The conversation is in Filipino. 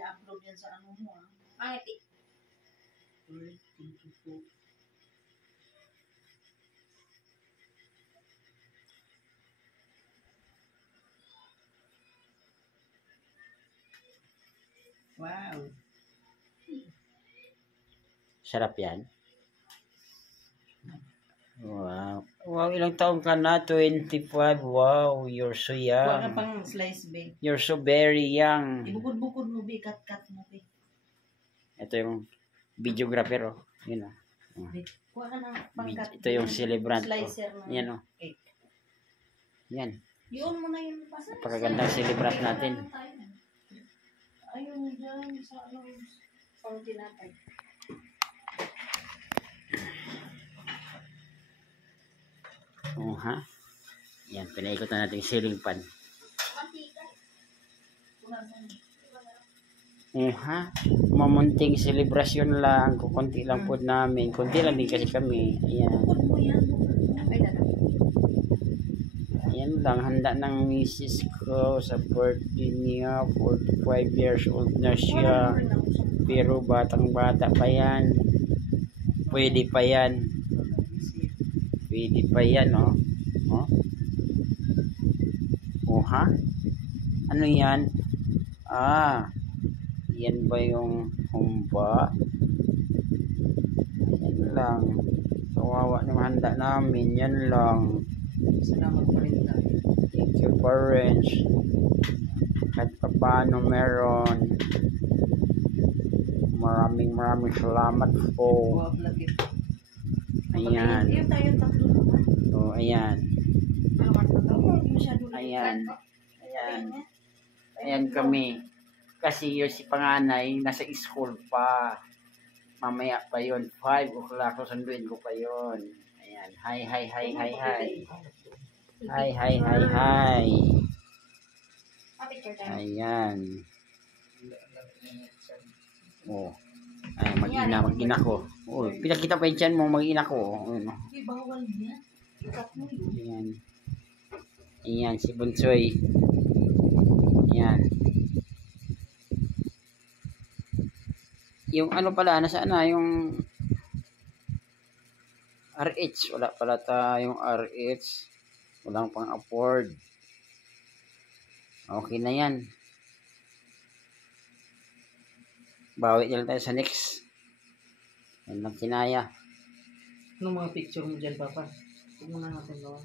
i-upload yan sa ano mo, ah. Ay, ti. Wow. Sarap yan. Wow. Wow, ilang taon ka na? 25. Wow, you're so Huwag ka young. pang slice, be. You're so very young. Ibukod-bukod mo, be. Cut-cut mo, be. Ito yung videographer, oh. Yun, oh. Huwag ka na pang-cut. Ito yung celebrant, oh. Slicer na. Yan, oh. Cake. Yan. Yun mo na yun. Pasal. Napakagandang celebrant natin. Ayun dyan sa ano. Pang tinapay. Oh, ha? Yan, pinaikot na natin yung ceiling fan. Oh, ha? Mamunting selebrasyon lang. Kukunti lang po namin. Kunti lang din kasi kami. Ayan. Ayan lang. Handa ng misis ko sa birthday niya. 45 years old na siya. Pero batang-bata pa yan. Pwede pa yan. Pwede pa yan, oh. Oh? Oh, ha? Ano yan? Ah, yan ba yung humba? Yan lang. Kawawa naman handa namin. Yan lang. Salamat pa rin tayo. Thank you, parents. Kahit pa paano meron. Maraming salamat po. Wow, vlog yun. Ayan. Yung tayo tatlo naman. So, ayan. Masyado Ayan. Ayan. Ayan kami. Kasi yung si panganay, nasa school pa. Mamaya pa yun. 5 o'clock. Susunduin ko pa yun. Ayan. Hi. Hi. Ayan. Oh. Ay, mag-ina ko. Oh, pinakita pa yung tiyan mo, mag-ina ko. Ano? Bawal niya. Ikat mo yun. Ayan. Ayan, si Bunsoy. Ayan. Yung ano pala, nasaan na? Yung RH. Wala pala tayong RH. Walang pang afford. Okay na yan. Bawi na lang tayo sa next. Yan lang kinaya. Anong mga picture mo dyan, Papa? Huwag mo na natin gawa.